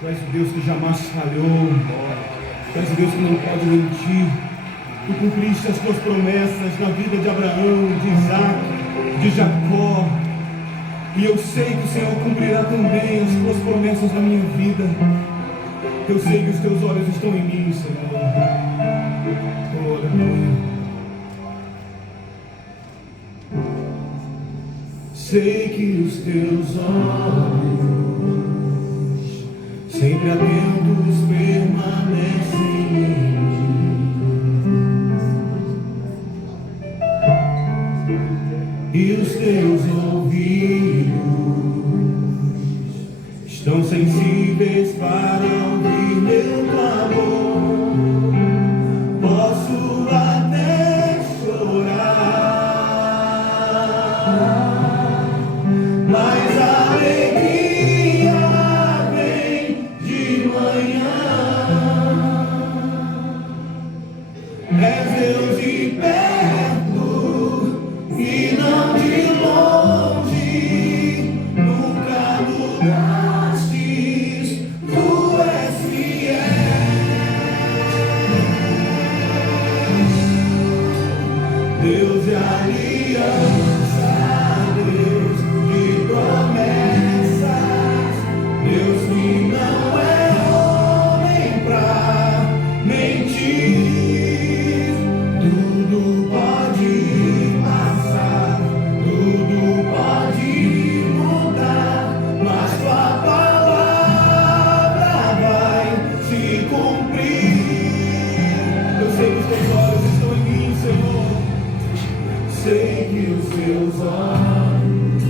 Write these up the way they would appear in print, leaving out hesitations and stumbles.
Tu és o Deus que jamais falhou. Tu és o Deus que não pode mentir. Tu cumpriste as tuas promessas na vida de Abraão, de Isaac, de Jacó. E eu sei que o Senhor cumprirá também as tuas promessas na minha vida. Eu sei que os teus olhos estão em mim, Senhor. Oh, aleluia. Sei que os teus olhos sempre atentos permanecem em mim, e os teus ouvidos estão sensíveis para ouvir meu clamor. Posso até chorar, mas a alegria vem de manhã. És Deus de perto e não de longe. Nunca mudastes, tu és fiel. Deus de aliança, Deus de promessas, Deus que não é homem pra mentir. Tudo pode passar, tudo pode mudar, mas tua palavra vai se cumprir. Eu sei que os teus olhos estão em mim, Senhor. Sei que os teus olhos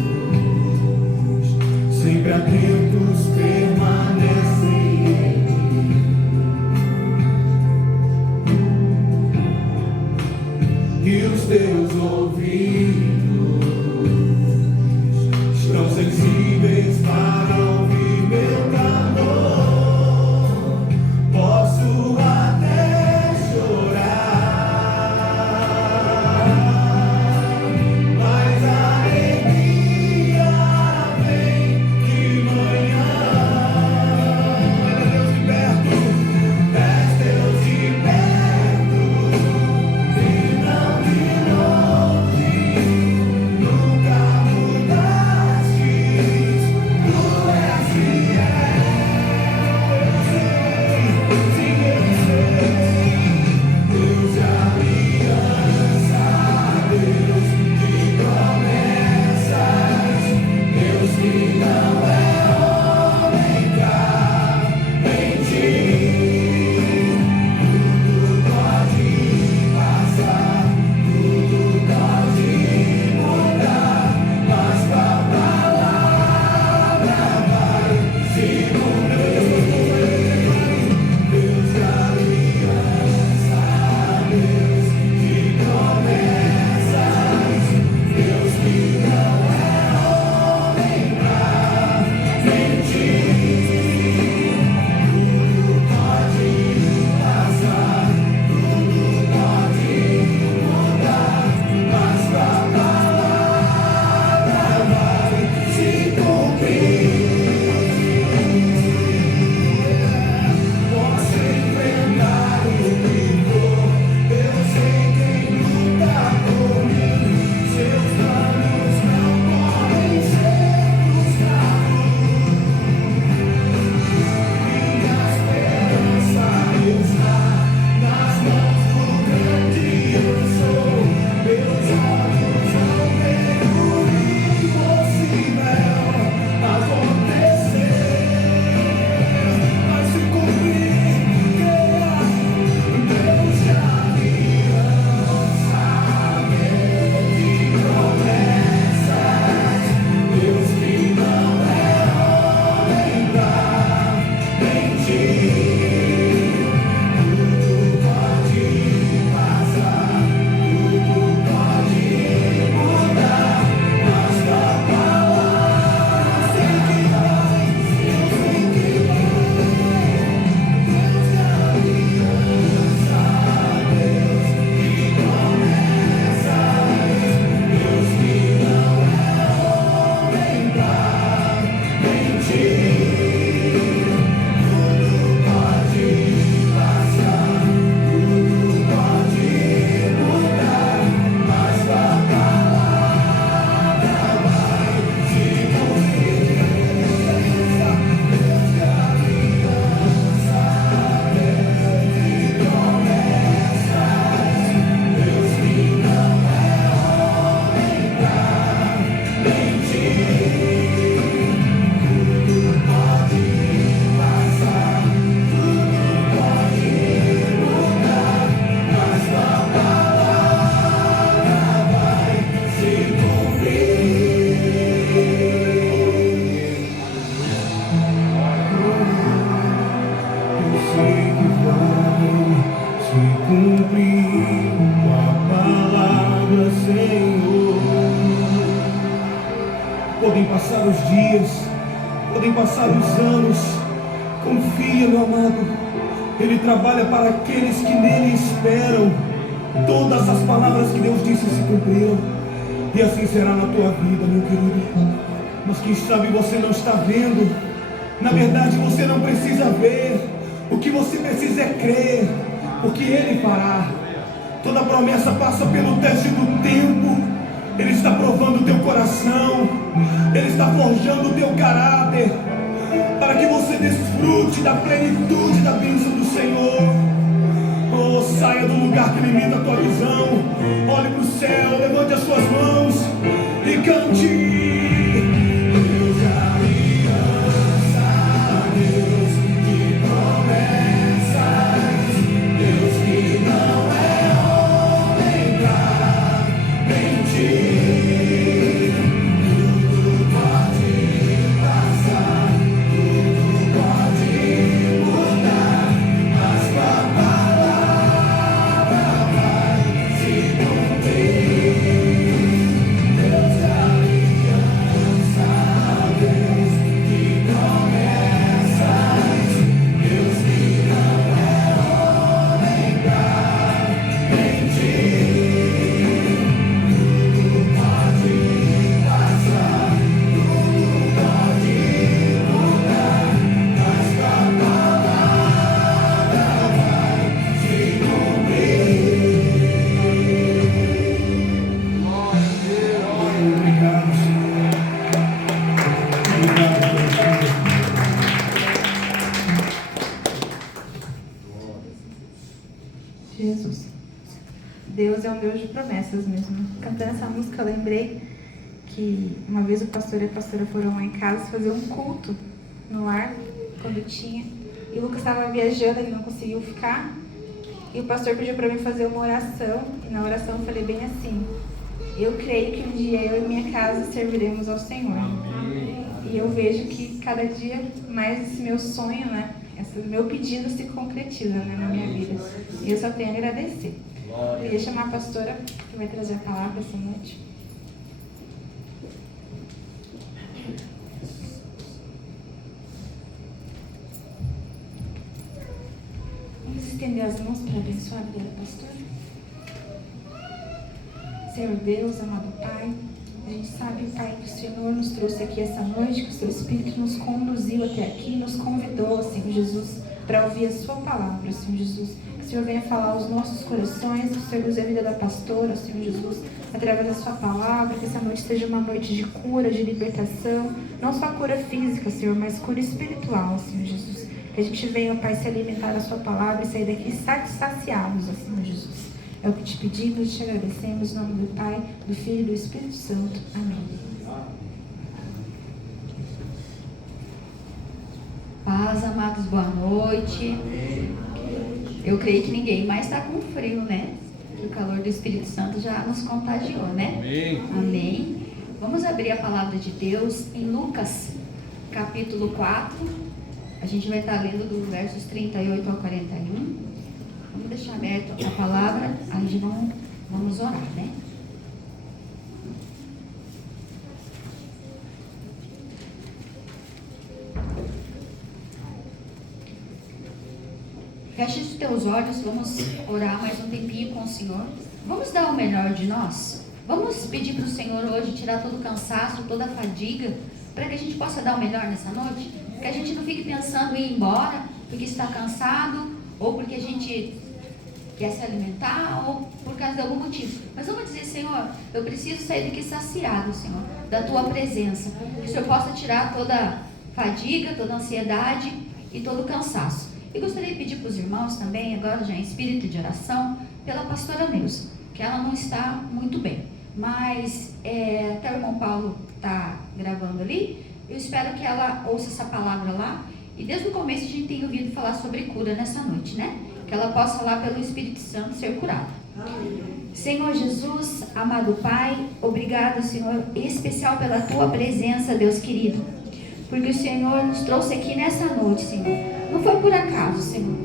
sempre atentos permanecem em mim, e os teus ouvidos estão sensíveis para ouvir meu clamor. Posso até chorar, mas a alegria vem de manhã. Podem passar os dias, podem passar os anos. Confia, meu amado. Ele trabalha para aqueles que nele esperam. Todas as palavras que Deus disse se cumpriram. E assim será na tua vida, meu querido. Mas quem sabe você não está vendo. Na verdade você não precisa ver. O que você precisa é crer, porque Ele fará. Toda promessa passa pelo teste do tempo. Ele está provando o teu coração. Ele está forjando o teu caráter, para que você desfrute da plenitude da bênção do Senhor. Oh, saia do lugar que limita a tua visão. Olhe para o céu, levante as suas mãos e cante. Jesus. Deus é um Deus de promessas mesmo. Cantando essa música, eu lembrei que uma vez o pastor e a pastora foram lá em casa fazer um culto no lar, quando tinha. E o Lucas estava viajando, ele não conseguiu ficar. E o pastor pediu para mim fazer uma oração. E na oração eu falei bem assim: eu creio que um dia eu e minha casa serviremos ao Senhor. E eu vejo que cada dia mais esse meu sonho, né? Esse meu pedido se concretiza, né, na minha vida. E eu só tenho a agradecer. Eu queria chamar a pastora que vai trazer a palavra essa noite. Vamos estender as mãos para abençoar a vida da pastora. Senhor Deus, amado Pai, a gente sabe, Pai, que o Senhor nos trouxe aqui essa noite, que o Seu Espírito nos conduziu até aqui, nos convidou, Senhor Jesus, para ouvir a Sua palavra, Senhor Jesus. Que o Senhor venha falar aos nossos corações, que o Senhor use a vida da pastora, Senhor Jesus, através da Sua palavra, que essa noite seja uma noite de cura, de libertação, não só cura física, Senhor, mas cura espiritual, Senhor Jesus. Que a gente venha, Pai, se alimentar da Sua palavra e sair daqui saciados, Senhor Jesus. É o que te pedimos e te agradecemos, em nome do Pai, do Filho e do Espírito Santo. Amém. Paz, amados, boa noite. Eu creio que ninguém mais está com frio, né? Que o calor do Espírito Santo já nos contagiou, né? Amém. Amém. Vamos abrir a palavra de Deus em Lucas, capítulo 4. A gente vai estar lendo dos versos 38 ao 41. Vamos deixar aberto a palavra, aí vamos orar, né? Feche os teus olhos, vamos orar mais um tempinho com o Senhor. Vamos dar o melhor de nós. Vamos pedir para o Senhor hoje tirar todo o cansaço, toda a fadiga, para que a gente possa dar o melhor nessa noite. Que a gente não fique pensando em ir embora porque está cansado, ou porque a gente quer se alimentar, ou por causa de algum motivo. Mas vamos dizer: Senhor, eu preciso sair daqui saciado, Senhor, da Tua presença. Que o Senhor possa tirar toda a fadiga, toda a ansiedade e todo o cansaço. E gostaria de pedir para os irmãos também, agora já em espírito de oração, pela pastora Neuza, que ela não está muito bem. Mas até o irmão Paulo está gravando ali. Eu espero que ela ouça essa palavra lá. E desde o começo a gente tem ouvido falar sobre cura nessa noite, né? Que ela possa lá pelo Espírito Santo ser curada. Senhor Jesus, amado Pai, obrigado, Senhor, em especial pela Tua presença, Deus querido. Porque o Senhor nos trouxe aqui nessa noite, Senhor. Não foi por acaso, Senhor.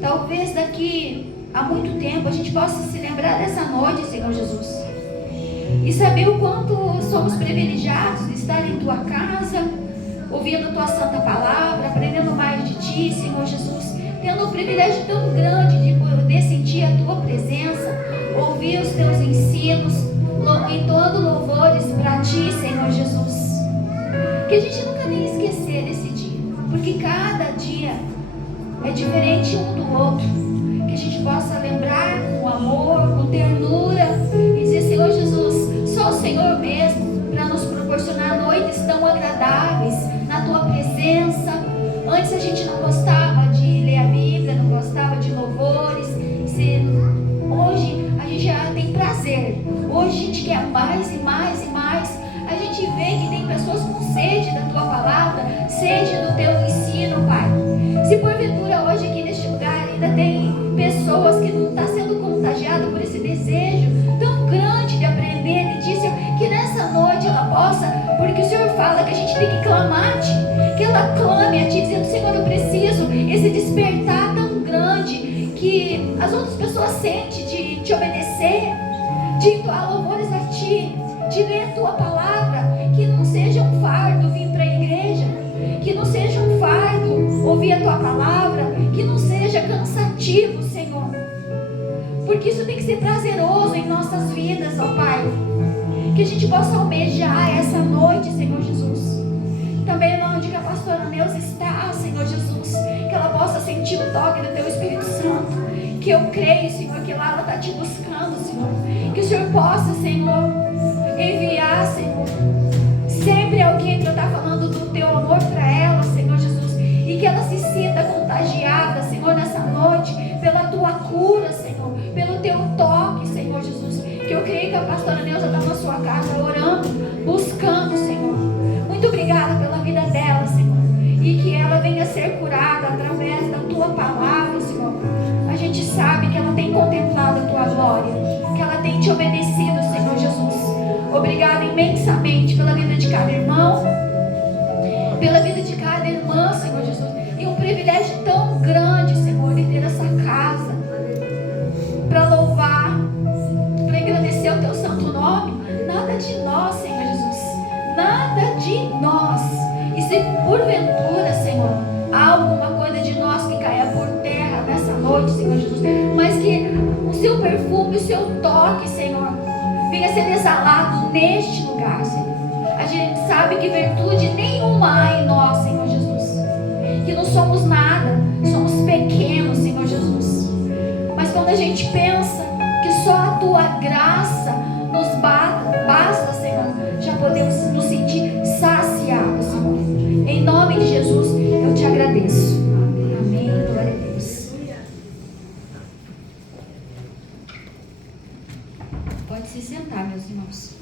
Talvez daqui a muito tempo a gente possa se lembrar dessa noite, Senhor Jesus. E saber o quanto somos privilegiados de estar em tua casa, ouvindo a tua santa palavra, aprendendo mais de ti, Senhor Jesus, tendo um privilégio tão grande de poder sentir a tua presença, ouvir os teus ensinos, entoando louvores para ti, Senhor Jesus. Que a gente nunca nem esquecer desse dia, porque cada dia é diferente um do outro. Que a gente possa lembrar com amor, com ternura, e dizer: Senhor Jesus, só o Senhor mesmo para nos proporcionar noites tão agradáveis na tua presença. Antes a gente não gostava de ler a Bíblia, não gostava de louvores. Hoje a gente já tem prazer. Hoje a gente quer mais e mais e mais. A gente vê que tem pessoas com sede da tua palavra, sede do teu ensino, Pai. Se porventura hoje aqui neste lugar ainda tem pessoas que não estão sendo contagiadas por esse desejo tão grande de aprender de ti, Senhor, que nessa noite ela possa, porque o Senhor fala que a gente tem que clamar a ti, que ela clame a ti, dizendo: Senhor, eu preciso esse despertar tão grande que as outras pessoas sentem de te obedecer, de entoar louvores a ti, de ler a tua palavra, que não seja um fardo vir para a igreja, que não seja um fardo ouvir a tua palavra, que não seja cansativo, Senhor, porque isso tem que ser prazeroso em nossas vidas, ó Pai, que a gente possa almejar essa noite, Senhor Jesus. Também onde que a pastora Neuza está, Senhor Jesus, que ela possa sentir o toque do teu Espírito Santo, que eu creio, Senhor, que lá ela está te buscando, Senhor, que o Senhor possa, Senhor, enviar, Senhor, sempre alguém para estar falando do teu amor para ela, Senhor Jesus, e que ela se sinta contagiada, Senhor, nessa noite, pela tua cura, Senhor, pelo teu toque, Senhor Jesus, que eu creio que a pastora Neuza está na sua casa orando, buscando, Senhor. Muito obrigada pela vida dela, Senhor, e que ela venha ser curada através da tua palavra, Senhor. A gente sabe que ela tem contemplado a tua glória, que ela tem te obedecido, Senhor Jesus. Obrigada imensamente pela vida de cada irmão, pela vida de cada irmã, Senhor Jesus. E um privilégio tão grande, Senhor, de ter essa casa para louvar, para engrandecer o teu santo nome. Nada de nós, Senhor Jesus, nada de nós. E se porventura, Senhor, há alguma coisa de nós que caia por terra nessa noite, Senhor Jesus, mas que o seu perfume, o seu toque, Senhor, venha ser exalado neste lugar, Senhor. A gente sabe que virtude nenhuma há em nós, Senhor Jesus, que não somos nada, somos pequenos, Senhor Jesus. Mas quando a gente pensa que só a tua graça nos basta, Senhor, já podemos nos sentir saciados, Senhor. Em nome de Jesus, eu te agradeço. Amém. Glória a Deus. Pode se sentar, meus irmãos.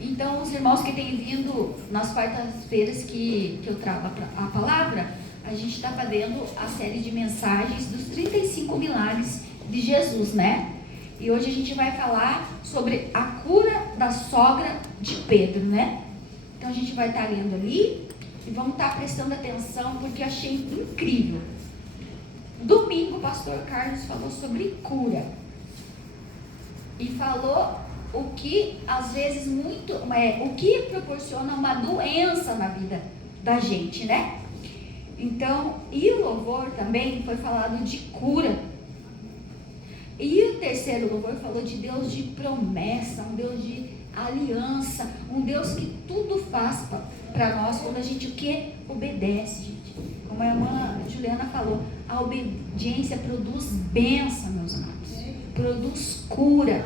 Então, os irmãos que têm vindo nas quartas-feiras que eu trago a palavra, a gente está fazendo a série de mensagens dos 35 milagres de Jesus, né? E hoje a gente vai falar sobre a cura da sogra de Pedro, né? Então a gente vai estar lendo ali e vamos estar prestando atenção, porque eu achei incrível. Domingo o pastor Carlos falou sobre cura e falou o que às vezes o que proporciona uma doença na vida da gente, né? Então, e o louvor também foi falado de cura. E o terceiro louvor falou de Deus de promessa, um Deus de aliança, um Deus que tudo faz para nós quando a gente o que? Obedece, gente. Como a irmã Juliana falou, a obediência produz bênção, meus amados. Produz cura.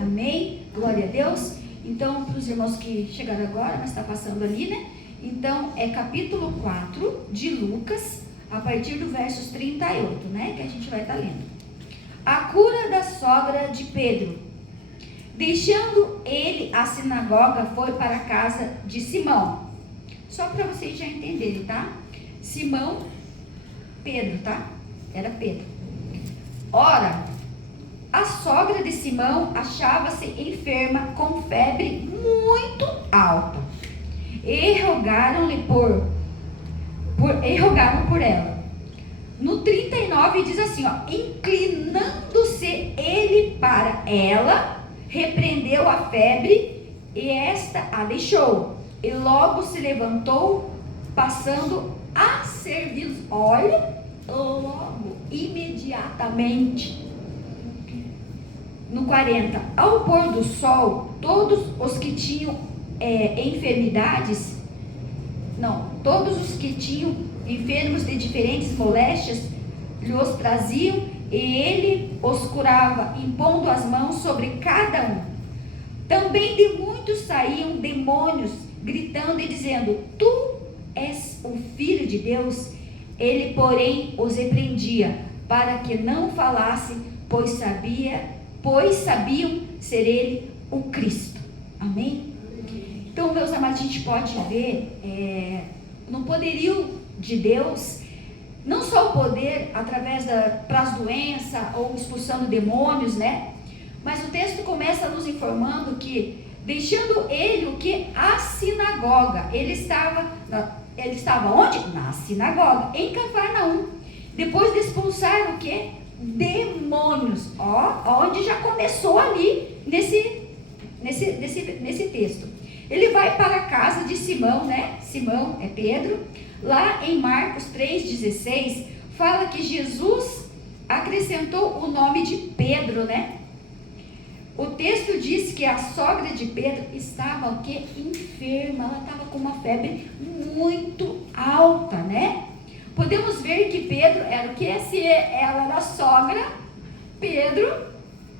Amém? Glória a Deus. Então, para os irmãos que chegaram agora, mas está passando ali, né? Então, é capítulo 4 de Lucas, a partir do versos 38, né? Que a gente vai estar lendo. A cura da sogra de Pedro. Deixando ele a sinagoga, foi para a casa de Simão. Só para vocês já entenderem, tá? Simão, Pedro, tá? Era Pedro. Ora, a sogra de Simão achava-se enferma com febre muito alta. E rogaram por ela. No 39 diz assim, ó, inclinando-se ele para ela, repreendeu a febre e esta a deixou. E logo se levantou, passando a servi-los. Olha, logo, imediatamente. No 40, ao pôr do sol, todos os que tinham todos os que tinham enfermos de diferentes moléstias, lhes traziam, e ele os curava, impondo as mãos sobre cada um. Também de muitos saíam demônios, gritando e dizendo: Tu és o Filho de Deus. Ele, porém, os repreendia, para que não falasse, pois sabiam ser ele o Cristo. Amém? Então, meus amados, a gente pode ver no poderio de Deus, não só o poder através para as doenças ou expulsando demônios, né? Mas o texto começa nos informando que, deixando ele o que? A sinagoga. Ele estava onde? Na sinagoga, em Cafarnaum. Depois de expulsar o que? Demônios. Onde já começou ali nesse texto. Ele vai para a casa de Simão, né? Simão é Pedro. Lá em Marcos 3,16, fala que Jesus acrescentou o nome de Pedro, né? O texto diz que a sogra de Pedro estava o quê? Enferma. Ela estava com uma febre muito alta, né? Podemos ver que Pedro era o quê? Se ela era sogra, Pedro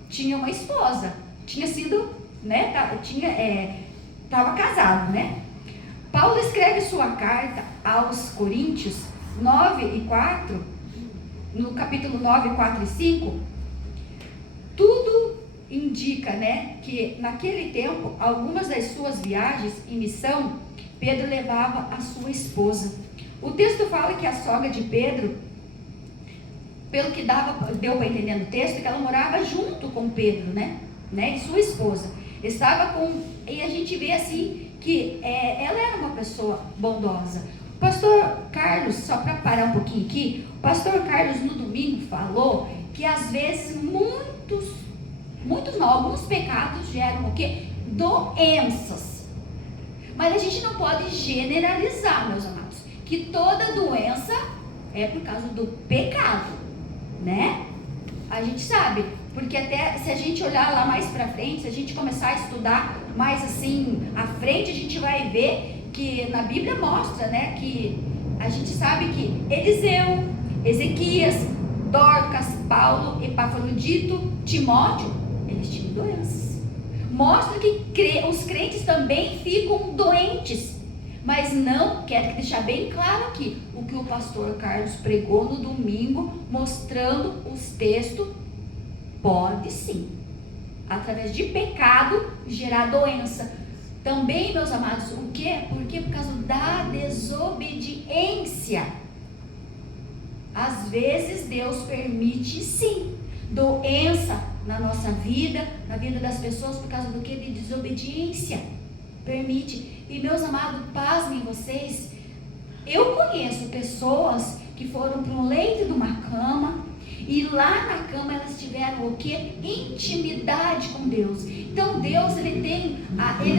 tinha uma esposa. Tinha sido, né? Estava casado, né? Paulo escreve sua carta aos Coríntios 9:4, no capítulo 9, 4 e 5, tudo indica, né, que naquele tempo, algumas das suas viagens em missão, Pedro levava a sua esposa. O texto fala que a sogra de Pedro, pelo que deu para entender no texto, que ela morava junto com Pedro, né, e sua esposa. E a gente vê assim que ela era uma pessoa bondosa. O pastor Carlos, só para parar um pouquinho aqui, o pastor Carlos no domingo falou que às vezes alguns pecados geram o quê? Doenças. Mas a gente não pode generalizar, meus amados, que toda doença é por causa do pecado, né? A gente sabe, porque até se a gente olhar lá mais pra frente, se a gente começar a estudar mais assim à frente, a gente vai ver que na Bíblia mostra, né, que a gente sabe que Eliseu, Ezequias, Dorcas, Paulo, Epafrodito, Timóteo, eles tinham doenças. Mostra que os crentes também ficam doentes. Mas não, quero deixar bem claro aqui, o que o pastor Carlos pregou no domingo, mostrando os textos, pode sim, através de pecado, gerar doença. Também, meus amados, o quê? Porque por causa da desobediência. Às vezes Deus permite sim doença na nossa vida, na vida das pessoas, por causa do que? De desobediência. Permite. E meus amados, pasmem vocês, eu conheço pessoas que foram para um leito de uma cama, e lá na cama elas tiveram o que? Intimidade com Deus. Então Deus, Ele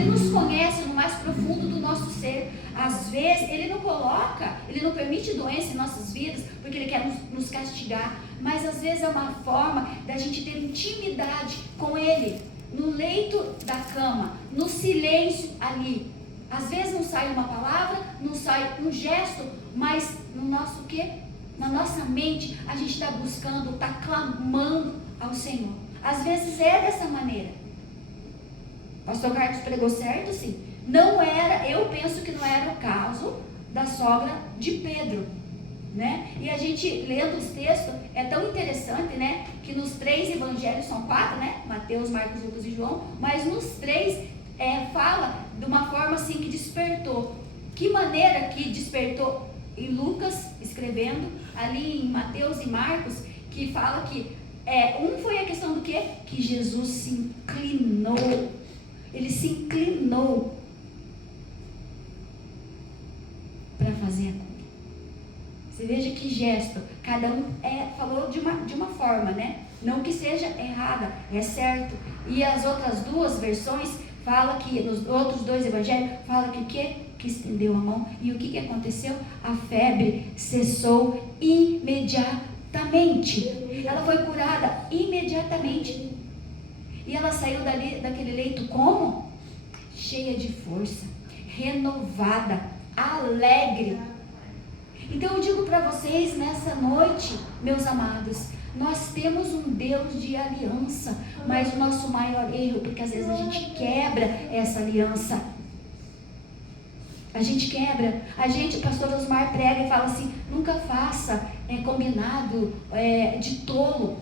nos conhece no mais profundo do nosso ser. Às vezes Ele não permite doença em nossas vidas, porque Ele quer nos castigar, mas às vezes é uma forma da gente ter intimidade com Ele, no leito da cama, no silêncio ali. Às vezes não sai uma palavra, não sai um gesto, mas no nosso quê? Na nossa mente, a gente está buscando, está clamando ao Senhor. Às vezes é dessa maneira. Pastor Carlos pregou certo, sim. Eu penso que não era o caso da sogra de Pedro, né? E a gente, lendo os textos, é tão interessante, né? Que nos 3 evangelhos, são 4, né? Mateus, Marcos, Lucas e João, mas nos 3 fala de uma forma assim que despertou. Que maneira que despertou? Em Lucas, escrevendo, ali em Mateus e Marcos, que fala que foi a questão do quê? Que Jesus se inclinou. Ele se inclinou para fazer a cura. Você veja que gesto. Cada um falou de uma forma, né? Não que seja errada, é certo. E as outras duas versões falam que, nos outros dois evangelhos, fala que o quê? Que estendeu a mão. E o que aconteceu? A febre cessou imediatamente. Ela foi curada imediatamente. E ela saiu daquele leito como? Cheia de força, renovada, alegre. Então eu digo para vocês nessa noite, meus amados, nós temos um Deus de aliança, mas o nosso maior erro, porque às vezes a gente quebra essa aliança. A gente quebra. O pastor Osmar prega e fala assim: nunca faça combinado de tolo.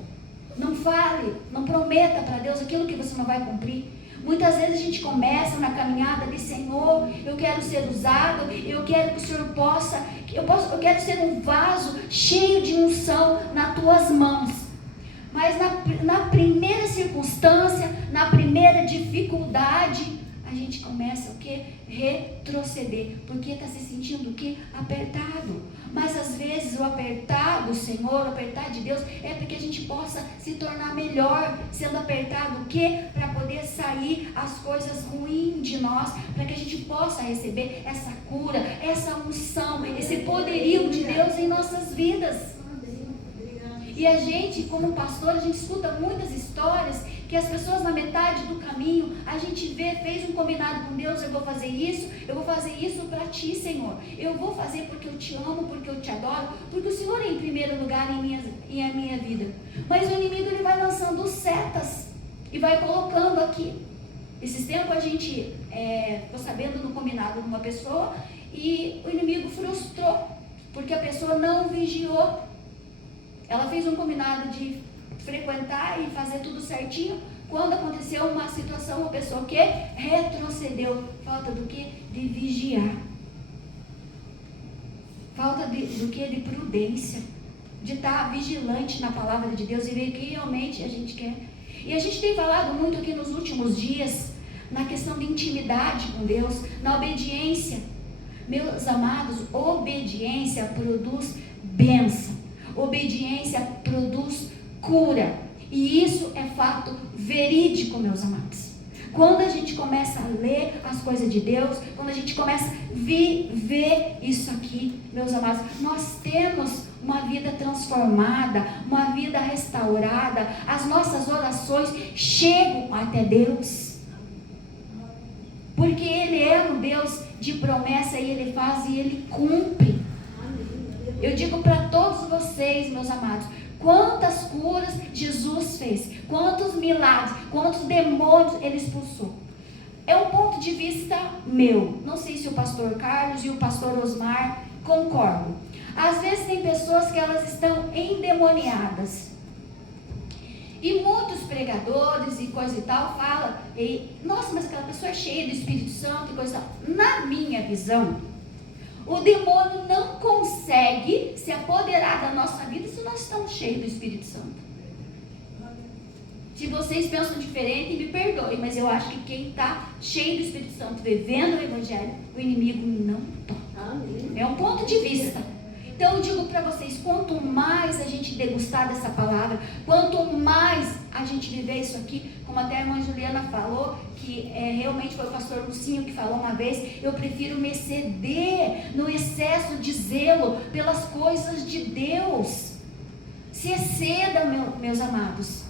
Não fale, não prometa para Deus aquilo que você não vai cumprir. Muitas vezes a gente começa na caminhada de Senhor, eu quero ser usado, eu quero que o Senhor possa, eu quero ser um vaso cheio de unção nas tuas mãos. Mas na primeira circunstância, na primeira dificuldade, a gente começa o quê? Retroceder, porque está se sentindo o quê? Apertado. Mas às vezes o apertar do Senhor, o apertar de Deus, é para que a gente possa se tornar melhor, sendo apertado o quê? Para poder sair as coisas ruins de nós, para que a gente possa receber essa cura, essa unção, esse poderio de Deus em nossas vidas. E a gente, como pastor, a gente escuta muitas histórias que as pessoas na metade do caminho, a gente fez um combinado com Deus: eu vou fazer isso para ti, Senhor. Eu vou fazer porque eu te amo, porque eu te adoro, porque o Senhor é em primeiro lugar em a minha vida. Mas o inimigo, ele vai lançando setas e vai colocando aqui. Esses tempos a gente ficou sabendo do combinado de uma pessoa e o inimigo frustrou, porque a pessoa não vigiou. Ela fez um combinado de frequentar e fazer tudo certinho. Quando aconteceu uma situação, a pessoa que retrocedeu. Falta do que? De vigiar. Falta do que? De prudência. De estar vigilante na palavra de Deus e ver o que realmente a gente quer. E a gente tem falado muito aqui nos últimos dias na questão de intimidade com Deus, na obediência. Meus amados, obediência produz bênção. Obediência produz cura. E isso é fato verídico, meus amados. Quando a gente começa a ler as coisas de Deus, quando a gente começa a viver isso aqui, meus amados, nós temos uma vida transformada, uma vida restaurada. As nossas orações chegam até Deus. Porque Ele é um Deus de promessa e Ele faz e Ele cumpre. Eu digo para todos vocês, meus amados, quantas curas Jesus fez, quantos milagres, quantos demônios Ele expulsou. É um ponto de vista meu. Não sei se o pastor Carlos e o pastor Osmar concordam. Às vezes tem pessoas que elas estão endemoniadas. E muitos pregadores e coisa e tal falam, nossa, mas aquela pessoa é cheia do Espírito Santo e coisa e tal. Na minha visão, o demônio não consegue se apoderar da nossa vida se nós estamos cheios do Espírito Santo. Se vocês pensam diferente, me perdoem, mas eu acho que quem está cheio do Espírito Santo, vivendo o Evangelho, o inimigo não toca. É um ponto de vista. Então eu digo para vocês, quanto mais a gente degustar dessa palavra, quanto mais a gente viver isso aqui, como até a irmã Juliana falou, que realmente foi o pastor Lucinho que falou uma vez, eu prefiro me exceder no excesso de zelo pelas coisas de Deus. Se exceda, meus amados,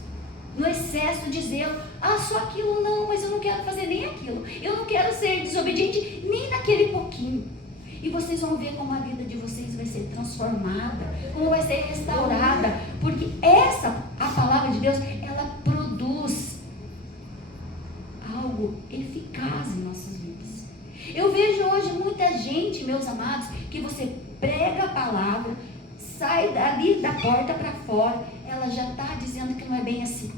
no excesso de zelo. Só aquilo não, mas eu não quero fazer nem aquilo. Eu não quero ser desobediente nem naquele pouquinho. E vocês vão ver como a vida de vocês vai ser transformada, como vai ser restaurada, porque a palavra de Deus, ela produz algo eficaz em nossas vidas. Eu vejo hoje muita gente, meus amados, que você prega a palavra, sai dali da porta para fora, ela já está dizendo que não é bem assim.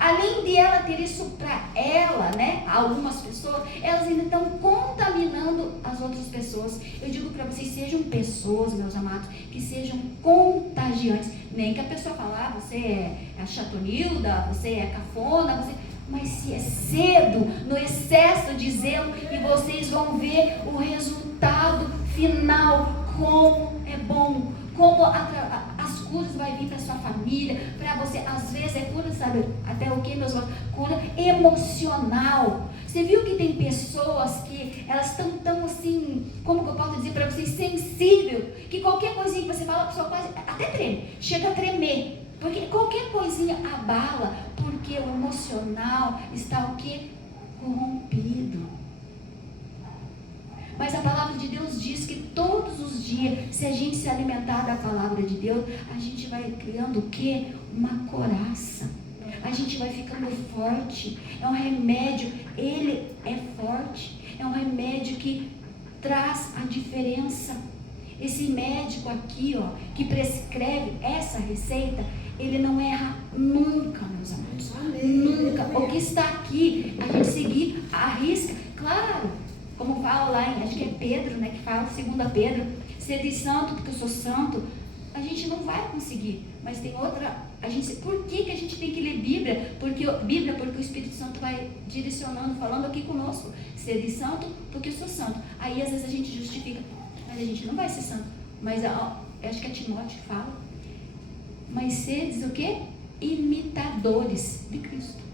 Além de ela ter isso para ela, né, algumas pessoas, elas ainda estão contaminando as outras pessoas. Eu digo para vocês, sejam pessoas, meus amados, que sejam contagiantes. Nem que a pessoa fale, você é a chatonilda, você é cafona, mas se é cedo, no excesso de zelo, e vocês vão ver o resultado final, como é bom, como as curas vai vir para sua família, para você. Às vezes é cura, sabe, até o que, meus irmãos? Cura emocional. Você viu que tem pessoas que elas estão tão assim, como que eu posso dizer para vocês, sensível, que qualquer coisinha que você fala, a pessoa quase até treme, chega a tremer. Porque qualquer coisinha abala, porque o emocional está o quê? Corrompido. Mas a palavra de Deus diz que todos os dias, se a gente se alimentar da palavra de Deus, a gente vai criando o quê? Uma coraça. A gente vai ficando forte. É um remédio, ele é forte. É um remédio que traz a diferença. Esse médico aqui, ó, que prescreve essa receita, ele não erra nunca, meus amados. Nunca. O que está aqui, a gente seguir, arrisca. Claro, como fala lá em, acho que é Pedro, né, que fala, 2 Pedro, sede santo porque eu sou santo. A gente não vai conseguir, mas tem outra, por que a gente tem que ler Bíblia? Porque o Espírito Santo vai direcionando, falando aqui conosco, sede santo porque eu sou santo. Aí às vezes a gente justifica, mas a gente não vai ser santo. Mas acho que é Timóteo que fala, mas sedes o quê? Imitadores de Cristo.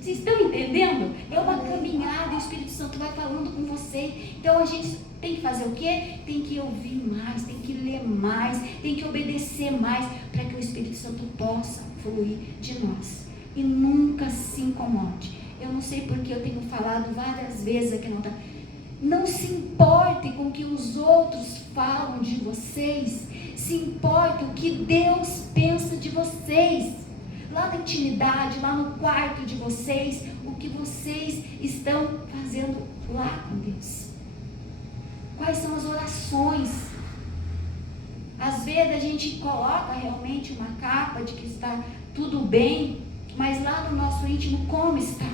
Vocês estão entendendo? É uma caminhada, o Espírito Santo vai falando com você. Então a gente tem que fazer o quê? Tem que ouvir mais, tem que ler mais, tem que obedecer mais, para que o Espírito Santo possa fluir de nós. E nunca se incomode. Eu não sei porque eu tenho falado várias vezes aqui, não se importe com o que os outros falam de vocês. Se importe o que Deus pensa de vocês. Lá na intimidade, lá no quarto de vocês, o que vocês estão fazendo lá com Deus. Quais são as orações? Às vezes a gente coloca realmente uma capa de que está tudo bem, mas lá no nosso íntimo como está?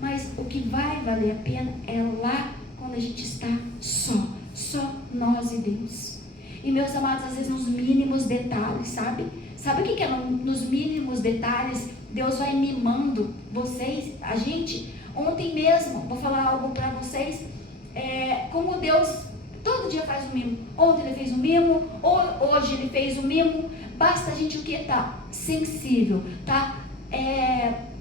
Mas o que vai valer a pena é lá quando a gente está só nós e Deus. E meus amados, às vezes nos mínimos detalhes, sabe? Sabe o que é nos mínimos detalhes? Deus vai mimando vocês, a gente. Ontem mesmo, vou falar algo para vocês, como Deus todo dia faz um mimo. Ontem ele fez um mimo, hoje ele fez um mimo. Basta a gente o que? Tá sensível, tá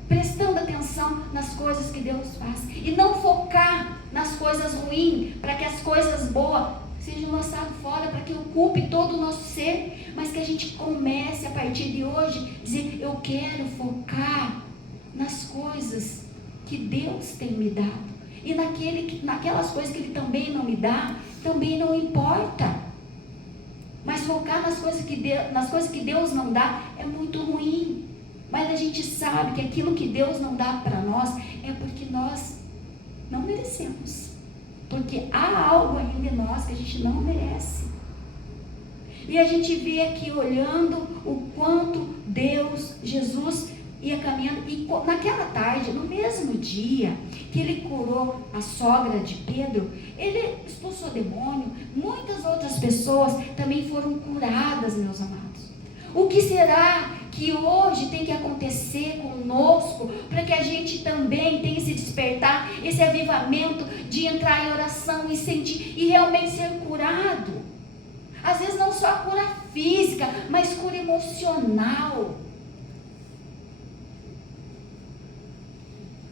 prestando atenção nas coisas que Deus faz. E não focar nas coisas ruins, para que as coisas boas sejam lançadas fora, para que ocupe todo o nosso ser, mas que a gente comece a partir de hoje, dizer, eu quero focar nas coisas que Deus tem me dado, e naquelas coisas que Ele também não me dá, também não importa, mas focar nas coisas que Deus não dá, é muito ruim, mas a gente sabe que aquilo que Deus não dá para nós, é porque nós não merecemos. Porque há algo ainda em nós que a gente não merece. E a gente vê aqui olhando o quanto Jesus ia caminhando. E naquela tarde, no mesmo dia que ele curou a sogra de Pedro, ele expulsou demônio. Muitas outras pessoas também foram curadas, meus amados. O que será que hoje tem que acontecer conosco, para que a gente também tenha esse despertar, esse avivamento de entrar em oração e sentir, e realmente ser curado? Às vezes não só a cura física, mas cura emocional,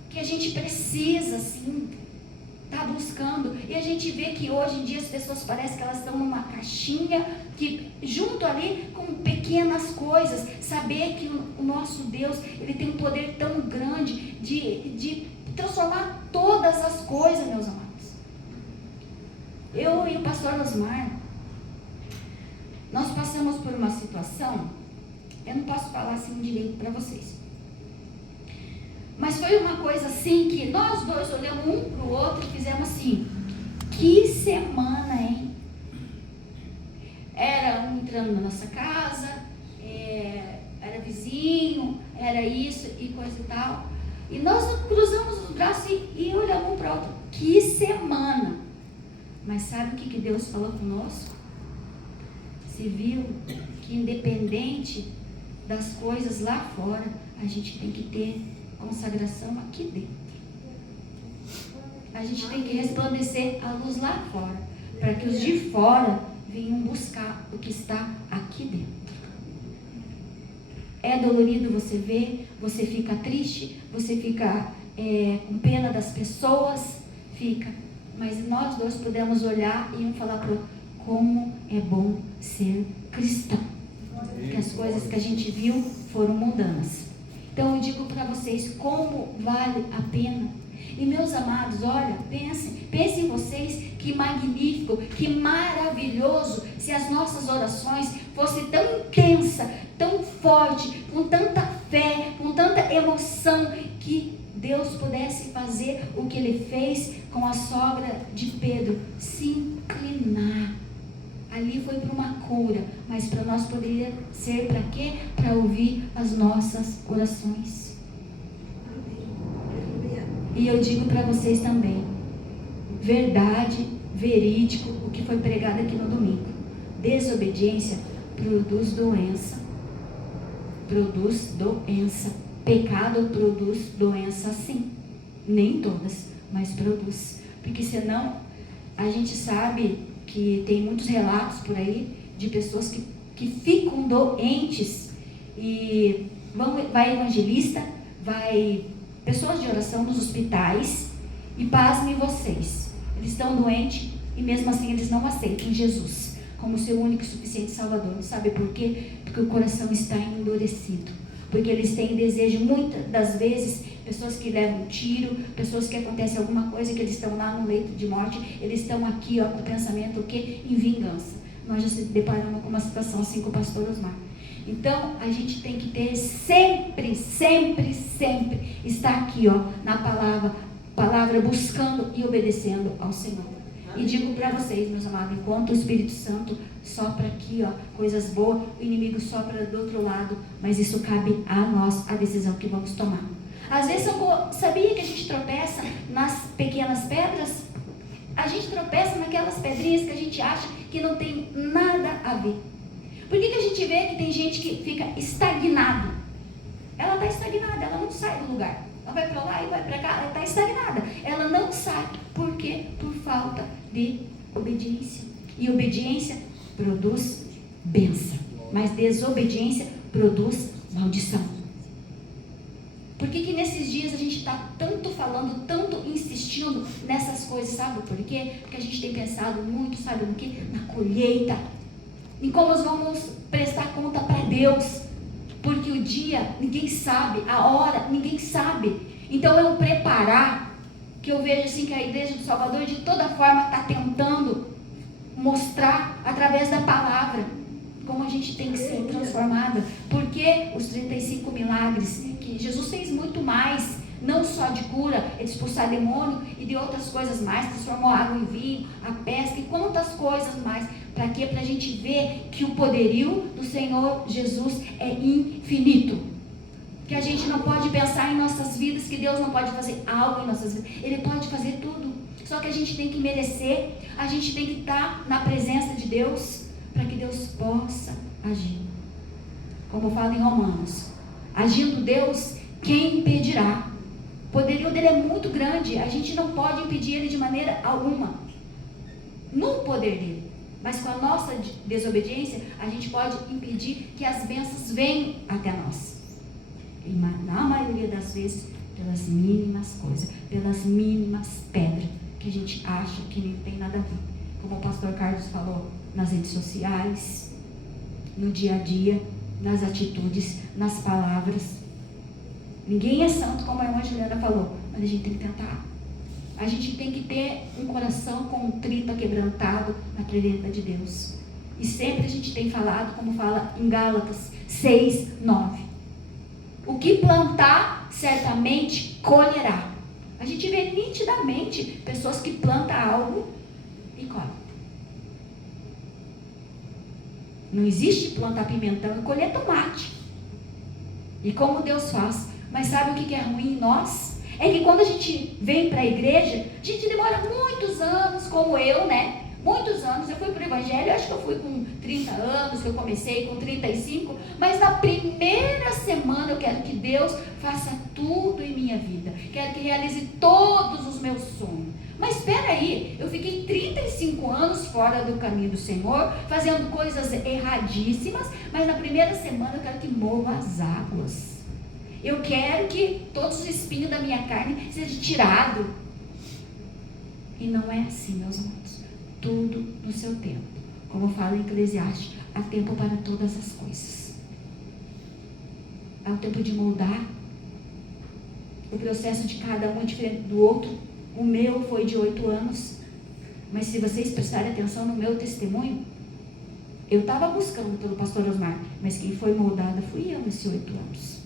que a gente precisa sim estar buscando. E a gente vê que hoje em dia as pessoas parecem que elas estão numa caixinha, que junto ali com pequenas coisas, saber que o nosso Deus, Ele tem um poder tão grande de transformar todas as coisas, meus amados. Eu e o pastor Osmar, nós passamos por uma situação, eu não posso falar assim direito para vocês, mas foi uma coisa assim que nós dois olhamos um para o outro e fizemos assim, que semana, hein? Era um entrando na nossa casa, era vizinho, era isso e coisa e tal. E nós cruzamos os braços e olhamos um para o outro. Que semana! Mas sabe o que Deus falou conosco? Se viu que independente das coisas lá fora, a gente tem que ter consagração aqui dentro. A gente tem que resplandecer a luz lá fora, para que os de fora venham buscar o que está aqui dentro. É dolorido você ver, você fica triste, você fica com pena das pessoas, fica. Mas nós dois podemos olhar e falar para como é bom ser cristão. Porque as coisas que a gente viu foram mundanas. Então eu digo para vocês como vale a pena. E meus amados, olha, pensem em vocês, que magnífico, que maravilhoso se as nossas orações fossem tão intensas, tão fortes, com tanta fé, com tanta emoção, que Deus pudesse fazer o que Ele fez com a sogra de Pedro, se inclinar. Ali foi para uma cura, mas para nós poderia ser para quê? Para ouvir as nossas orações. E eu digo para vocês também, verdade, verídico, o que foi pregado aqui no domingo. Desobediência produz doença. Produz doença. Pecado produz doença, sim. Nem todas, mas produz. Porque senão, a gente sabe que tem muitos relatos por aí de pessoas que ficam doentes e vai evangelista, vai pessoas de oração nos hospitais e pasmem vocês, eles estão doentes e mesmo assim eles não aceitam Jesus como seu único e suficiente Salvador. Sabe por quê? Porque o coração está endurecido, porque eles têm desejo, muitas das vezes, pessoas que levam tiro, pessoas que acontece alguma coisa, que eles estão lá no leito de morte, eles estão aqui com o pensamento o quê? Em vingança. Nós já se deparamos com uma situação assim com o pastor Osmar. Então, a gente tem que ter sempre, sempre, sempre, estar aqui, na palavra buscando e obedecendo ao Senhor. E digo para vocês, meus amados, enquanto o Espírito Santo sopra aqui, coisas boas, o inimigo sopra do outro lado, mas isso cabe a nós, a decisão que vamos tomar. Às vezes, sabia que a gente tropeça nas pequenas pedras? A gente tropeça naquelas pedrinhas que a gente acha que não tem nada a ver. Por que a gente vê que tem gente que fica estagnado? Ela está estagnada, ela não sai do lugar. Ela vai para lá e vai para cá, ela está estagnada. Ela não sai. Por quê? Por falta de obediência. E obediência produz bênção, mas desobediência produz maldição. Por que nesses dias a gente está tanto falando, tanto insistindo nessas coisas, sabe por quê? Porque a gente tem pensado muito, sabe no quê? Na colheita, em como nós vamos prestar conta para Deus, porque o dia ninguém sabe, a hora ninguém sabe. Então é um preparar, que eu vejo assim que a Igreja do Salvador de toda forma está tentando mostrar através da palavra como a gente tem que ser transformada. Porque os 35 milagres, que Jesus fez muito mais, não só de cura, de expulsar demônio e de outras coisas mais, transformou a água em vinho, a pesca e quantas coisas mais. Para quê? Para a gente ver que o poderio do Senhor Jesus é infinito. Que a gente não pode pensar em nossas vidas, que Deus não pode fazer algo em nossas vidas. Ele pode fazer tudo. Só que a gente tem que merecer, a gente tem que estar na presença de Deus, para que Deus possa agir. Como fala em Romanos, agindo Deus, quem impedirá? O poderio dele é muito grande, a gente não pode impedir ele de maneira alguma, no poder dele. Mas com a nossa desobediência, a gente pode impedir que as bênçãos venham até nós. E na maioria das vezes, pelas mínimas coisas, pelas mínimas pedras, que a gente acha que não tem nada a ver. Como o pastor Carlos falou, nas redes sociais, no dia a dia, nas atitudes, nas palavras. Ninguém é santo, como a irmã Juliana falou, mas a gente tem que tentar. A gente tem que ter um coração contrito, quebrantado na presença de Deus. E sempre a gente tem falado, como fala em Gálatas 6:9. O que plantar, certamente colherá. A gente vê nitidamente pessoas que plantam algo e colhem. Não existe plantar pimentão e colher tomate. E como Deus faz. Mas sabe o que é ruim em nós? É que quando a gente vem para a igreja, a gente demora muitos anos, como eu, né? Muitos anos. Eu fui para o evangelho, acho que eu fui com 30 anos, que eu comecei com 35. Mas na primeira semana eu quero que Deus faça tudo em minha vida. Quero que realize todos os meus sonhos. Mas espera aí, eu fiquei 35 anos fora do caminho do Senhor, fazendo coisas erradíssimas, mas na primeira semana eu quero que mova as águas. Eu quero que todos os espinhos da minha carne sejam tirados. E não é assim, meus amados. Tudo no seu tempo. Como fala em Eclesiastes, há tempo para todas as coisas. Há o tempo de moldar. O processo de cada um é diferente do outro. O meu foi de 8 anos. Mas se vocês prestarem atenção no meu testemunho, eu estava buscando pelo pastor Osmar, mas quem foi moldada fui eu nesses 8 anos.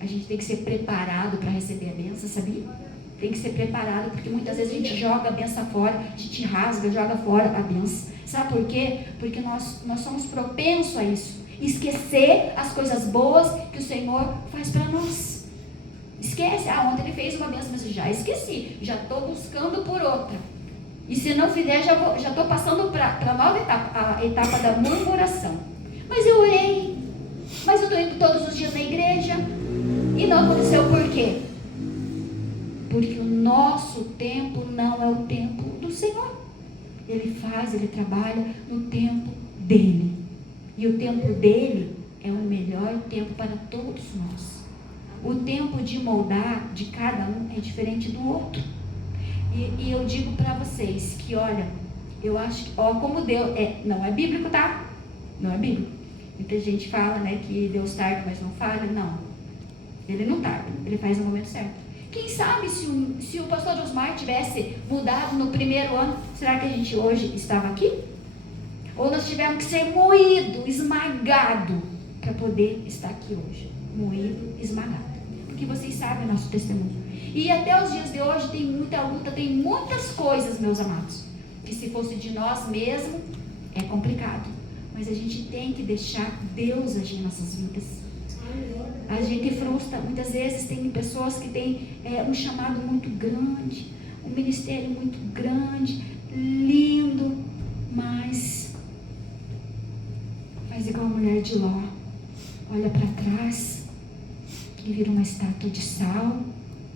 A gente tem que ser preparado para receber a bênção, sabia? Tem que ser preparado, porque muitas vezes a gente joga a bênção fora, a gente rasga, joga fora a bênção. Sabe por quê? Porque nós somos propensos a isso. Esquecer as coisas boas que o Senhor faz para nós. Esquece, ontem ele fez uma bênção, mas eu já esqueci, já estou buscando por outra. E se não fizer, já estou passando para a nova etapa, a etapa da murmuração. Mas eu orei, mas eu estou indo todos os dias na igreja, e não aconteceu por quê? Porque o nosso tempo não é o tempo do Senhor. Ele faz, ele trabalha no tempo dele. E o tempo dele é o melhor tempo para todos nós. O tempo de moldar de cada um é diferente do outro. E eu digo para vocês que, olha, eu acho que, como Deus, não é bíblico, tá? Não é bíblico. Muita gente fala, né, que Deus tarda, mas não falha. Não. Ele não tarda, ele faz no momento certo. Quem sabe se o pastor Osmar tivesse mudado no primeiro ano, será que a gente hoje estava aqui? Ou nós tivemos que ser moído, esmagado, para poder estar aqui hoje? Moído, esmagado. Porque vocês sabem o nosso testemunho. E até os dias de hoje tem muita luta, tem muitas coisas, meus amados, que se fosse de nós mesmos, é complicado. Mas a gente tem que deixar Deus agir em nossas vidas. A gente frustra, muitas vezes tem pessoas que têm um chamado muito grande, um ministério muito grande, lindo, mas faz igual a mulher de Ló, olha para trás e vira uma estátua de sal,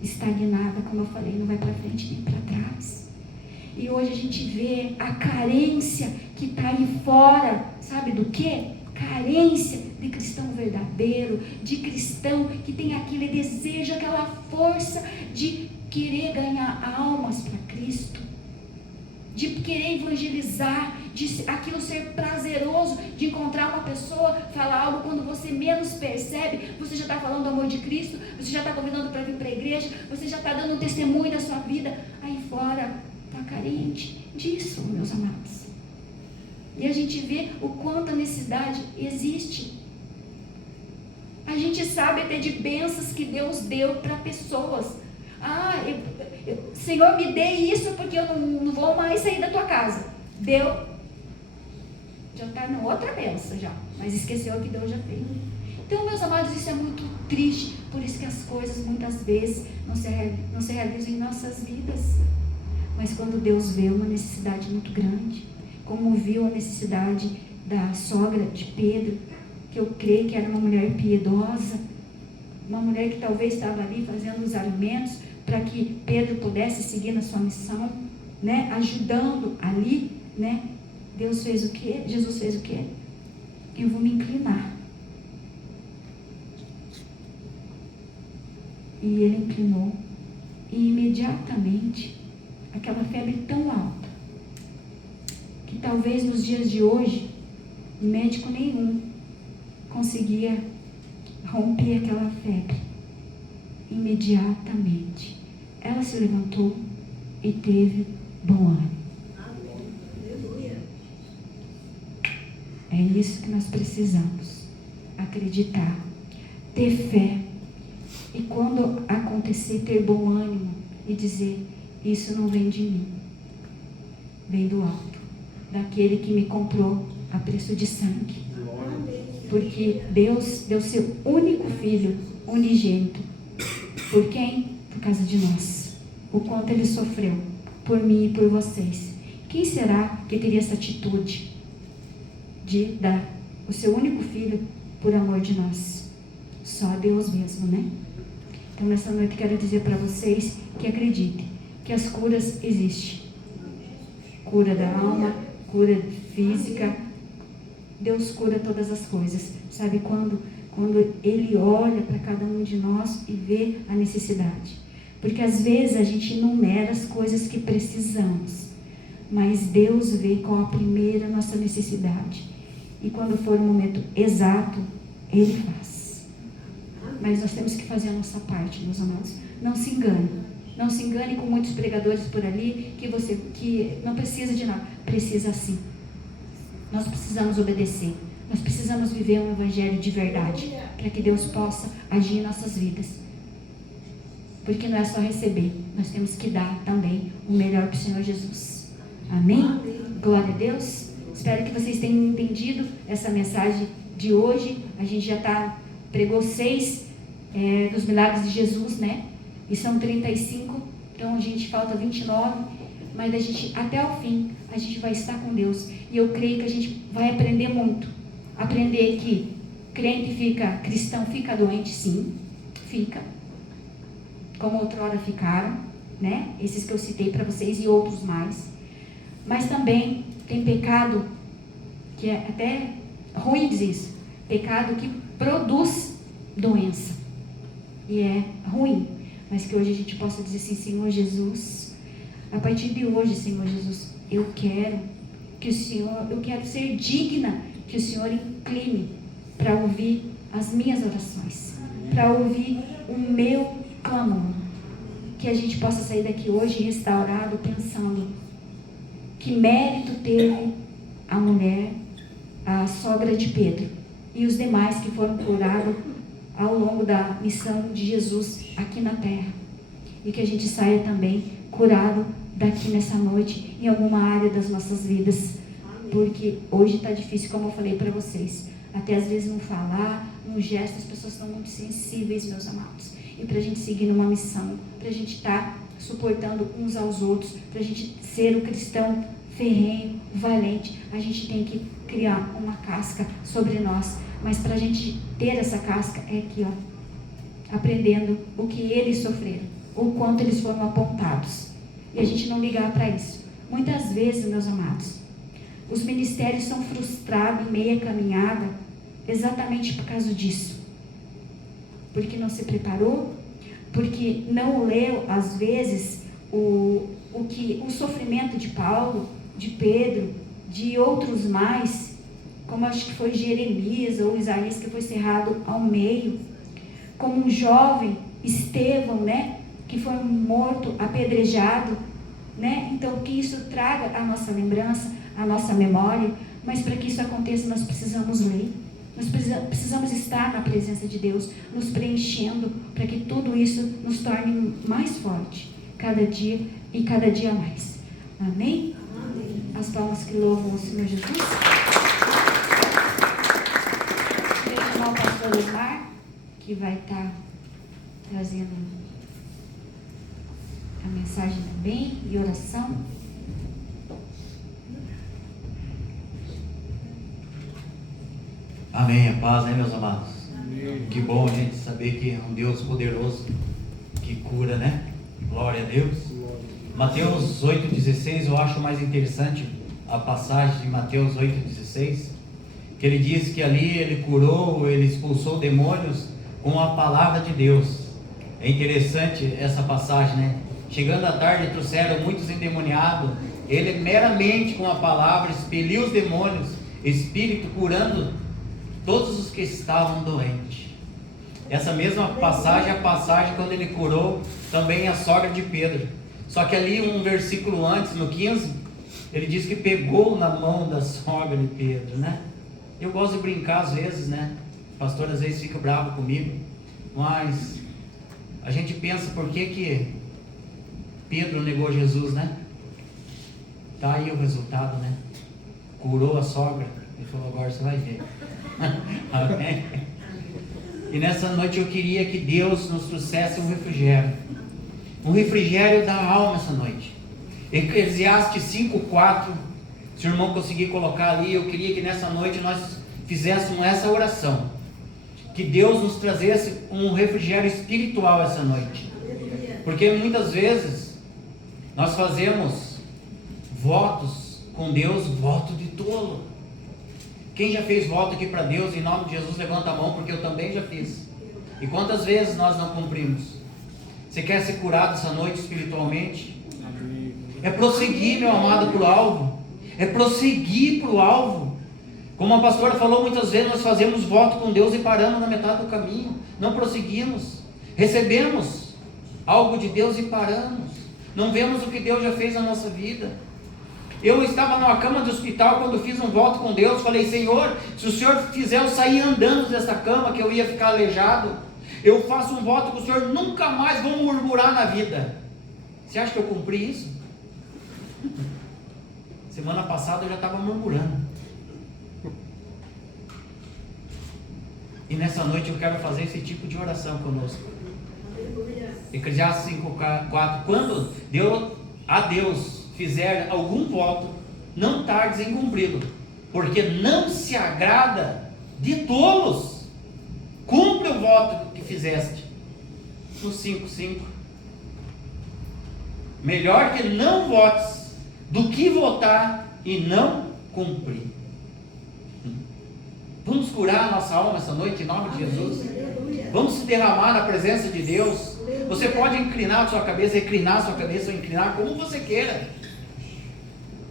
estagnada, como eu falei, não vai para frente nem para trás. E hoje a gente vê a carência que está aí fora, sabe do quê? Carência de cristão verdadeiro, de cristão que tem aquele desejo, aquela força de querer ganhar almas para Cristo, de querer evangelizar, de aquilo ser prazeroso, de encontrar uma pessoa, falar algo quando você menos percebe, você já está falando do amor de Cristo, você já está convidando para vir para a igreja, você já está dando um testemunho da sua vida, aí fora está carente disso, meus amados. E a gente vê o quanto a necessidade existe. A gente sabe até de bênçãos que Deus deu para pessoas. Senhor, me dê isso porque eu não vou mais sair da tua casa. Deu. Já está em outra bênção já. Mas esqueceu o que Deus já fez. Então, meus amados, isso é muito triste. Por isso que as coisas muitas vezes não se realizam em nossas vidas. Mas quando Deus vê uma necessidade muito grande, como viu a necessidade da sogra de Pedro, que eu creio que era uma mulher piedosa, uma mulher que talvez estava ali fazendo os alimentos para que Pedro pudesse seguir na sua missão, né, ajudando ali, né? Deus fez o quê? Jesus fez o quê? Eu vou me inclinar. E ele inclinou, e imediatamente aquela febre tão alta, que talvez nos dias de hoje, médico nenhum conseguia romper aquela febre. Imediatamente, ela se levantou e teve bom ânimo. É isso que nós precisamos, acreditar, ter fé, e quando acontecer, ter bom ânimo e dizer, isso não vem de mim, vem do alto, daquele que me comprou a preço de sangue. Porque Deus deu seu único filho, unigênito. Por quem? Por causa de nós. O quanto ele sofreu por mim e por vocês. Quem será que teria essa atitude de dar o seu único filho por amor de nós? Só Deus mesmo, né? Então nessa noite quero dizer para vocês que acreditem que as curas existem. Cura da alma, cura física. Deus cura todas as coisas. Sabe quando Ele olha para cada um de nós e vê a necessidade. Porque às vezes a gente enumera as coisas que precisamos, mas Deus vê qual a primeira nossa necessidade. E quando for o momento exato, Ele faz. Mas nós temos que fazer a nossa parte, meus amados. Não se engane. Não se engane com muitos pregadores por ali, que não precisa de nada. Precisa sim. Nós precisamos obedecer. Nós precisamos viver um evangelho de verdade, para que Deus possa agir em nossas vidas. Porque não é só receber, nós temos que dar também o melhor para o Senhor Jesus. Amém? Glória a Deus. Espero que vocês tenham entendido essa mensagem de hoje. A gente já pregou 6 dos milagres de Jesus, né? E são 35, então a gente falta 29. Mas até o fim, a gente vai estar com Deus. E eu creio que a gente vai aprender muito. Aprender que cristão fica doente, sim, fica. Como outrora ficaram, né? Esses que eu citei para vocês e outros mais. Mas também tem pecado, que é até ruim dizer isso, pecado que produz doença. E é ruim, mas que hoje a gente possa dizer assim: Senhor Jesus, a partir de hoje, Senhor Jesus, eu quero ser digna que o Senhor incline para ouvir as minhas orações, para ouvir o meu clamor. Que a gente possa sair daqui hoje restaurado, pensando que mérito teve a mulher, a sogra de Pedro e os demais que foram curados ao longo da missão de Jesus aqui na terra. E que a gente saia também curado daqui nessa noite, em alguma área das nossas vidas. Porque hoje está difícil, como eu falei para vocês. Até às vezes não falar, num gesto, as pessoas estão muito sensíveis, meus amados. E para a gente seguir numa missão, para a gente estar suportando uns aos outros, para a gente ser o cristão ferrenho, valente, a gente tem que criar uma casca sobre nós. Mas para a gente ter essa casca é aqui, ó, aprendendo o que eles sofreram, o quanto eles foram apontados. E a gente não ligar para isso. Muitas vezes, meus amados, os ministérios são frustrados em meia caminhada exatamente por causa disso. Porque não se preparou, porque não leu, às vezes, o sofrimento de Paulo, de Pedro, de outros mais, como acho que foi Jeremias ou Isaías, que foi cerrado ao meio, como um jovem Estevão, né, que foi morto, apedrejado, né? Então que isso traga a nossa lembrança, a nossa memória. Mas para que isso aconteça, nós precisamos ler, nós precisamos estar na presença de Deus, nos preenchendo, para que tudo isso nos torne mais forte, cada dia e cada dia mais. Amém? Amém. As palmas que louvam o Senhor Jesus. Vou chamar o pastor Osmar, que vai estar trazendo a mensagem também e oração. Amém, a paz, né, meus amados? Amém. Que bom a gente saber que é um Deus poderoso que cura, né? Glória a Deus. Mateus 8,16, eu acho mais interessante a passagem de Mateus 8,16, que ele diz que ali ele curou, ele expulsou demônios com a palavra de Deus. É interessante essa passagem, né? Chegando à tarde, trouxeram muitos endemoniados. Ele meramente com a palavra expeliu os demônios, espírito, curando todos os que estavam doentes. Essa mesma passagem é a passagem quando ele curou também a sogra de Pedro. Só que ali um versículo antes, no 15, ele diz que pegou na mão da sogra de Pedro, né? Eu gosto de brincar às vezes, né? O pastor às vezes fica bravo comigo, mas a gente pensa por que Pedro negou Jesus, né? Tá aí o resultado, né? Curou a sogra e falou: agora você vai ver. Amém? E nessa noite eu queria que Deus nos trouxesse um refrigério da alma essa noite. Eclesiastes 5:4, se o irmão conseguir colocar ali, eu queria que nessa noite nós fizéssemos essa oração. que Deus nos trazesse um refrigério espiritual essa noite. Porque muitas vezes nós fazemos votos com Deus, voto de tolo. Quem já fez voto aqui para Deus, em nome de Jesus, levanta a mão, porque eu também já fiz. E quantas vezes nós não cumprimos? Você quer ser curado essa noite espiritualmente? É prosseguir, meu amado, para o alvo. É prosseguir para o alvo. Como a pastora falou, muitas vezes nós fazemos voto com Deus e paramos na metade do caminho. Não prosseguimos. Recebemos algo de Deus e paramos. Não vemos o que Deus já fez na nossa vida. Eu estava numa cama de hospital quando fiz um voto com Deus. Falei: Senhor, se o Senhor fizer eu sair andando dessa cama, que eu ia ficar aleijado, eu faço um voto com o Senhor, nunca mais vou murmurar na vida. Você acha que eu cumpri isso? Semana passada eu já estava murmurando. E nessa noite eu quero fazer esse tipo de oração conosco. Eclesiastes 5:4. Quando a Deus fizer algum voto, não tardes em cumpri-lo, porque não se agrada de tolos. Cumpre o voto que fizeste. No 5:5. Melhor que não votes do que votar e não cumprir. Vamos curar a nossa alma essa noite em nome de Jesus. Vamos se derramar na presença de Deus. Você pode inclinar a sua cabeça, reclinar a sua cabeça ou inclinar como você queira.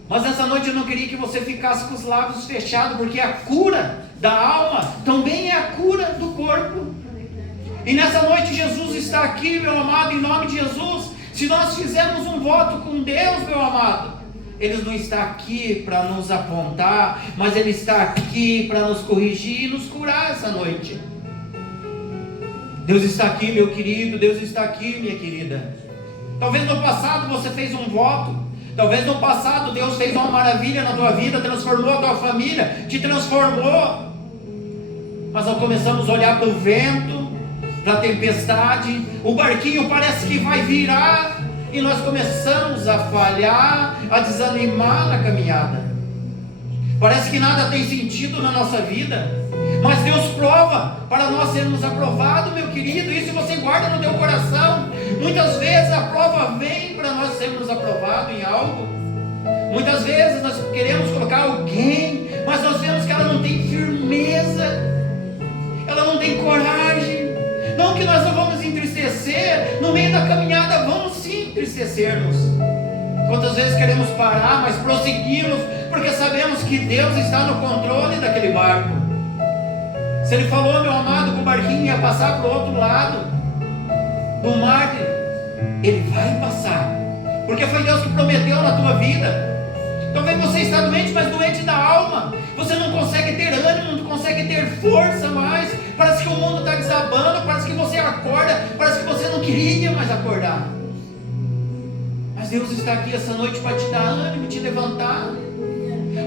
Mas nessa noite eu não queria que você ficasse com os lábios fechados, porque a cura da alma também é a cura do corpo. E nessa noite Jesus está aqui, meu amado, em nome de Jesus. Se nós fizermos um voto com Deus, meu amado, Ele não está aqui para nos apontar, mas Ele está aqui para nos corrigir e nos curar essa noite. Deus está aqui, meu querido, Deus está aqui, minha querida. Talvez no passado você fez um voto, talvez no passado Deus fez uma maravilha na tua vida, transformou a tua família, te transformou. Mas nós começamos a olhar para o vento, para a tempestade, o barquinho parece que vai virar, e nós começamos a falhar, a desanimar na caminhada. Parece que nada tem sentido na nossa vida, mas Deus prova para nós sermos aprovados, meu querido. Isso você guarda no teu coração. Muitas vezes a prova vem para nós sermos aprovados em algo. Muitas vezes nós queremos colocar alguém, mas nós vemos que ela não tem firmeza, ela não tem coragem. Não que nós não vamos entristecer, no meio da caminhada vamos sim entristecer-nos. Quantas vezes queremos parar, mas prosseguimos, porque sabemos que Deus está no controle daquele barco. Se Ele falou, meu amado, que o barquinho ia passar para o outro lado do mar, Ele vai passar, porque foi Deus que prometeu na tua vida. Talvez você está doente, mas doente da alma. Você não consegue ter ânimo, não consegue ter força mais. Parece que o mundo está desabando, parece que você acorda, parece que você não queria mais acordar. Mas Deus está aqui essa noite para te dar ânimo, te levantar.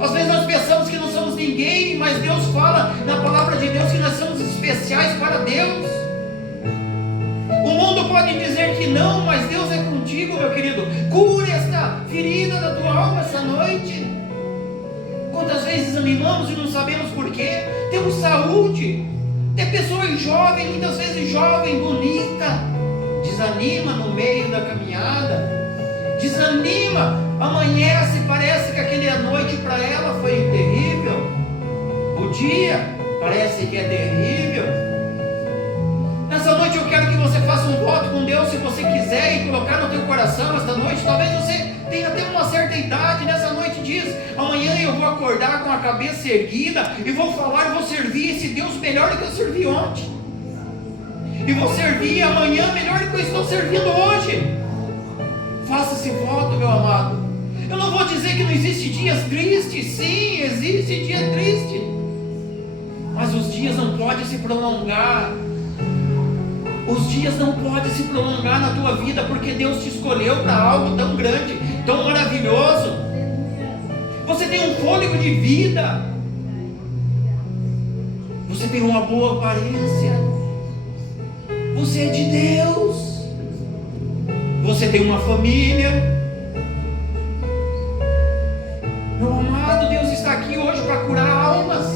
Às vezes nós pensamos que não somos ninguém, mas Deus fala na palavra de Deus que nós somos especiais para Deus. O mundo pode dizer que não, mas Deus é contigo, meu querido. Cura esta ferida da tua alma essa noite. Quantas vezes animamos e não sabemos porquê? Temos saúde. Tem pessoas jovens, muitas vezes jovem, bonita, desanima no meio da caminhada, desanima, amanhece, parece que aquela noite para ela foi terrível, o dia parece que é terrível. Nessa noite eu quero que você faça um voto com Deus, se você quiser, e colocar no teu coração esta noite. Talvez você tenha até uma certa idade, nessa noite diz: amanhã eu vou acordar com a cabeça erguida, e vou falar, vou servir esse Deus melhor do que eu servi ontem, e vou servir amanhã melhor do que eu estou servindo hoje. Faça esse voto, meu amado. Eu não vou dizer que não existe dias tristes, sim, existe dia triste, mas os dias não podem se prolongar. Os dias não podem se prolongar na tua vida, porque Deus te escolheu para algo tão grande, tão maravilhoso. Você tem um fôlego de vida, você tem uma boa aparência, você é de Deus, você tem uma família. Meu amado, Deus está aqui hoje para curar almas,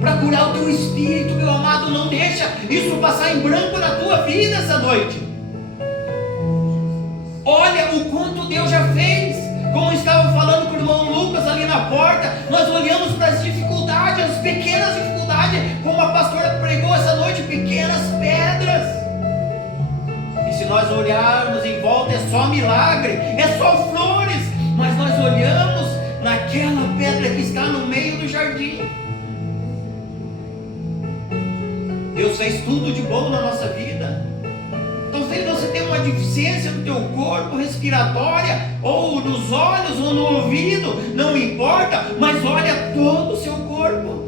para curar o teu espírito, meu amado, não deixa isso passar em branco na tua vida essa noite. Olha o quanto Deus já fez. Como estava falando com o irmão Lucas ali na porta, nós olhamos para as dificuldades, as pequenas dificuldades, como a pastora pregou essa noite, pequenas pedras. E se nós olharmos em volta, é só milagre, é só flores, mas nós olhamos naquela pedra que está no meio do jardim. Deus fez tudo de bom na nossa vida. Talvez você tenha uma deficiência no teu corpo respiratória, ou nos olhos, ou no ouvido, não importa, mas olha todo o seu corpo.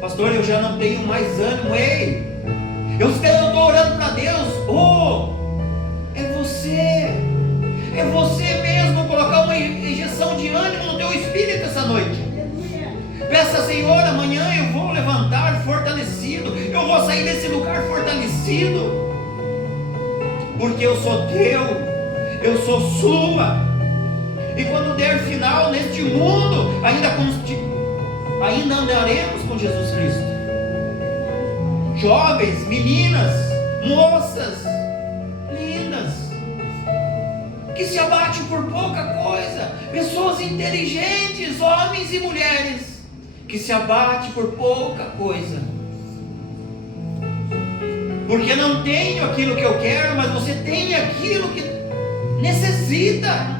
Pastor, eu já não tenho mais ânimo. Ei, eu estou orando para Deus. É você mesmo colocar uma injeção de ânimo no teu espírito essa noite. Peça, Senhor, amanhã eu vou levantar fortalecido, eu vou sair desse lugar fortalecido, porque eu sou teu, eu sou sua. E quando der final neste mundo, ainda andaremos com Jesus Cristo. Jovens, meninas, moças lindas, que se abatem por pouca coisa, pessoas inteligentes, homens e mulheres, que se abate por pouca coisa, porque não tenho aquilo que eu quero, mas você tem aquilo que necessita.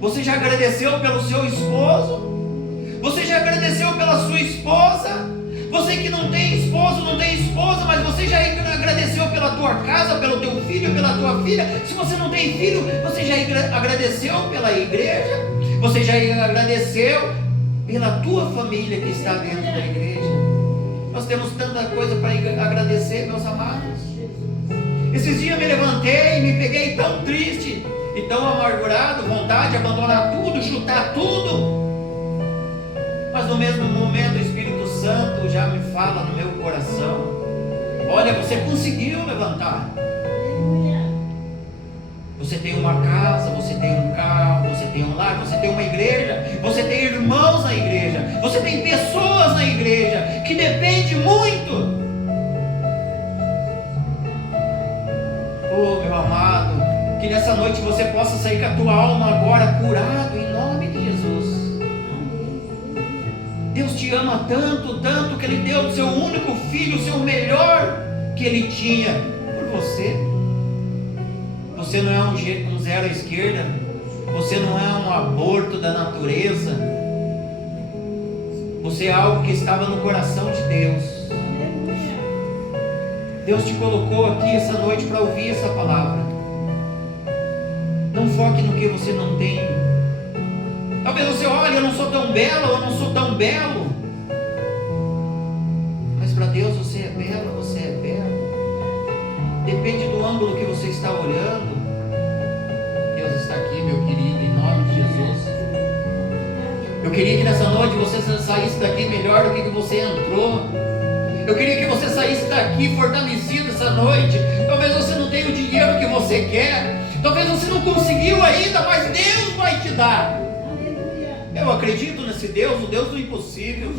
Você já agradeceu pelo seu esposo? Você já agradeceu pela sua esposa? Você que não tem esposo, não tem esposa, mas você já agradeceu pela tua casa, pelo teu filho, pela tua filha? Se você não tem filho, você já agradeceu pela igreja? Você já agradeceu pela tua família que está dentro da igreja? Nós temos tanta coisa para agradecer, meus amados. Esses dias me levantei e me peguei tão triste e tão amargurado, vontade de abandonar tudo, chutar tudo. Mas no mesmo momento o Espírito Santo já me fala no meu coração: olha, você conseguiu levantar. Você tem uma casa, você tem um carro, você tem um lar, você tem uma igreja, você tem irmãos na igreja, você tem pessoas na igreja que depende muito. Oh, meu amado, que nessa noite você possa sair com a tua alma agora curado em nome de Jesus. Deus te ama tanto, tanto, que Ele deu o seu único filho, o seu melhor que Ele tinha por você. Você não é um zero à esquerda, você não é um aborto da natureza, você é algo que estava no coração de Deus. Deus te colocou aqui essa noite para ouvir essa palavra. Não foque no que você não tem. Talvez você olhe, eu não sou tão bela, eu não sou tão belo, mas para Deus você é bela, você é belo. Depende do ângulo que você está olhando. Deus está aqui, meu querido, em nome de Jesus. Eu queria que nessa noite você saísse daqui melhor do que você entrou. Eu queria que você saísse daqui fortalecido essa noite. Talvez você não tenha o dinheiro que você quer, talvez você não conseguiu ainda, mas Deus vai te dar. Eu acredito nesse Deus, o Deus do impossível,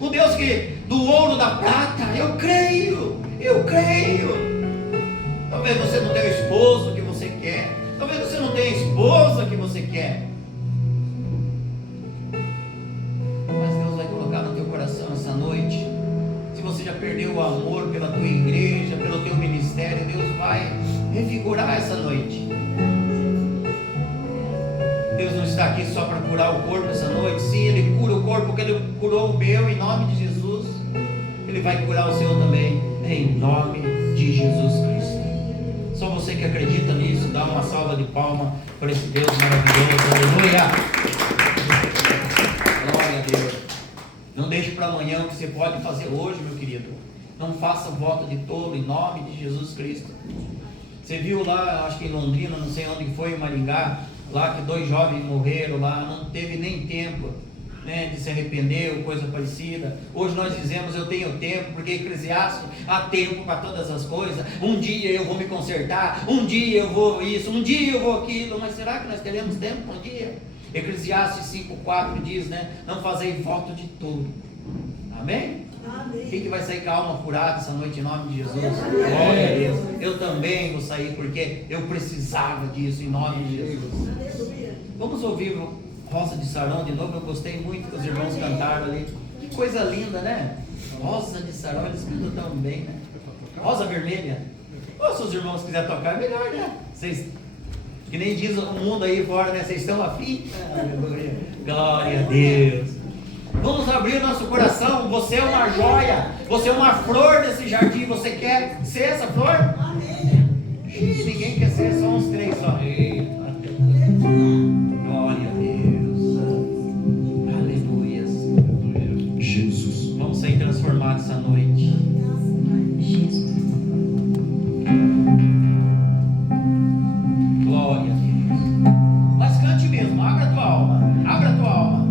o Deus que do ouro, da prata. Eu creio. Talvez você não tenha o esposo que você quer, talvez você não tenha a esposa que você quer, mas Deus vai colocar no teu coração essa noite. Se você já perdeu o amor pela tua igreja, pelo teu ministério, Deus vai revigorar essa noite. Deus não está aqui só para curar o corpo essa noite. Sim, Ele cura o corpo, porque Ele curou o meu, em nome de Jesus. Ele vai curar o seu também, em nome de Jesus Cristo. Só você que acredita nisso, dá uma salva de palmas para esse Deus maravilhoso. Aleluia! Glória a Deus. Não deixe para amanhã o que você pode fazer hoje, meu querido. Não faça voto de tolo, em nome de Jesus Cristo. Você viu lá, acho que em Londrina, não sei onde foi, em Maringá, lá que 2 jovens morreram lá, não teve nem tempo, né, de se arrepender ou coisa parecida. Hoje nós dizemos: eu tenho tempo, porque Eclesiastes, há tempo para todas as coisas. Um dia eu vou me consertar, um dia eu vou isso, um dia eu vou aquilo. Mas será que nós teremos tempo um dia? Eclesiastes 5,4 diz, né? Não fazei voto de tolo. Amém? Amém. Quem que vai sair com a alma curada essa noite em nome de Jesus? Glória a Deus. Eu também vou sair porque eu precisava disso em nome de Jesus. Vamos ouvir o Rosa de Sarão de novo. Eu gostei muito que os irmãos cantaram ali. Que coisa linda, né? Rosa de Sarão, eles cantam tão bem, né? Rosa vermelha. Ou se os irmãos quiserem tocar, é melhor, né? Vocês, que nem diz o mundo aí fora, né? Vocês estão afim? Aleluia. Glória a Deus. Vamos abrir nosso coração. Você é uma joia. Você é uma flor desse jardim. Você quer ser essa flor? Amém. Ninguém quer ser, só uns 3 só. Glória a Deus. Aleluia. Jesus. Vamos ser transformados essa noite. Jesus. Glória a Deus. Mas cante mesmo. Abra a tua alma. Abra a tua alma.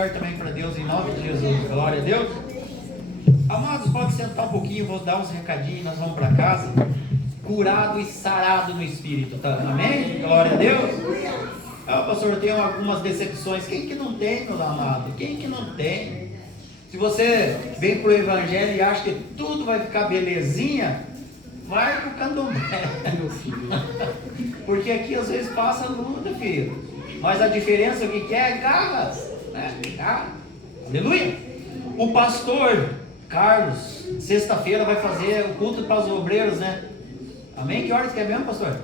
melhor também para Deus, em nome de Jesus. Glória a Deus. Amados, pode sentar um pouquinho, vou dar uns recadinhos, nós vamos para casa. Curado e sarado no Espírito, tá? Amém? Glória a Deus. Pastor, eu tenho algumas decepções. Quem que não tem, meu amado? Quem que não tem? Se você vem para o Evangelho e acha que tudo vai ficar belezinha, vai pro candomblé. Porque aqui às vezes passa luta, filho. Mas a diferença o que é garras, né? Garra. Aleluia. O pastor Carlos, sexta-feira, vai fazer o culto para os obreiros, né? Amém? Que horas que é mesmo, pastor?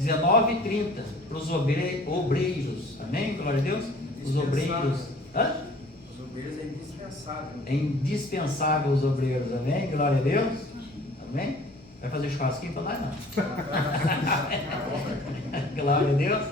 19h30. Para os obreiros. Amém? Glória a Deus. Os obreiros. Hã? Os obreiros é indispensável. É indispensável os obreiros. Amém? Glória a Deus. Amém? Vai fazer churrasquinho para nós, não. Glória a Deus.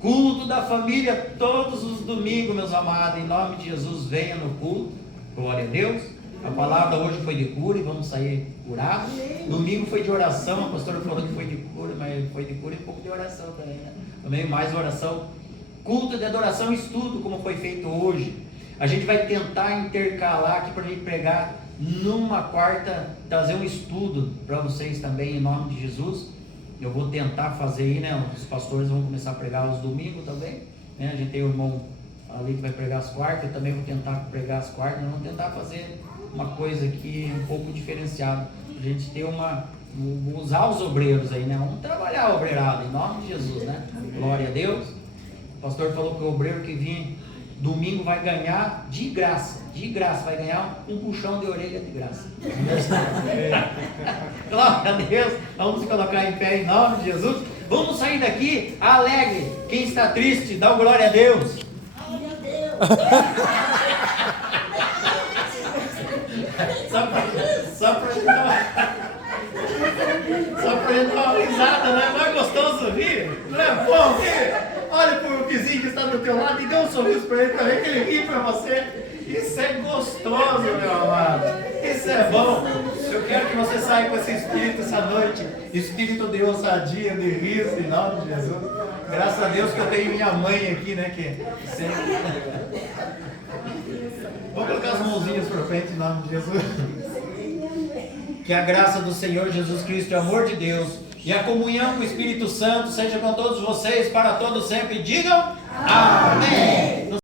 Culto da família todos os domingos, meus amados. Em nome de Jesus, venha no culto. Glória a Deus. A palavra hoje foi de cura e vamos sair curados. Domingo foi de oração. A pastora falou que foi de cura, mas foi de cura e um pouco de oração também, né? Também mais oração. Culto de adoração e estudo, como foi feito hoje. A gente vai tentar intercalar aqui para a gente pregar numa quarta, trazer um estudo para vocês também, em nome de Jesus. Eu vou tentar fazer aí, né? Os pastores vão começar a pregar aos domingos também, né? A gente tem o irmão ali que vai pregar as quartas, eu também vou tentar pregar as quartas. Nós vamos tentar fazer uma coisa aqui um pouco diferenciada. A gente ter usar os obreiros aí, né? Vamos trabalhar a obreirada, em nome de Jesus, né? Glória a Deus. O pastor falou que o obreiro que vir domingo vai ganhar de graça, vai ganhar um puxão de orelha de graça. Glória a Deus. Vamos se colocar em pé em nome de Jesus. Vamos sair daqui alegre. Quem está triste, dá um glória a Deus. Só pra gente dar uma risada, não é mais gostoso rir? Não é bom rir? Olha pro vizinho que está do teu lado e dê um sorriso para ele também, que ele ri para você. Isso é gostoso, meu amado. Isso é bom. Eu quero que você saia com esse espírito essa noite. Espírito de ousadia, de riso, em nome de Jesus. Graças a Deus que eu tenho minha mãe aqui, né? Que sempre... Vamos colocar as mãozinhas para frente, em nome de Jesus. Que a graça do Senhor Jesus Cristo, o amor de Deus e a comunhão com o Espírito Santo seja com todos vocês para todos sempre. Digam amém.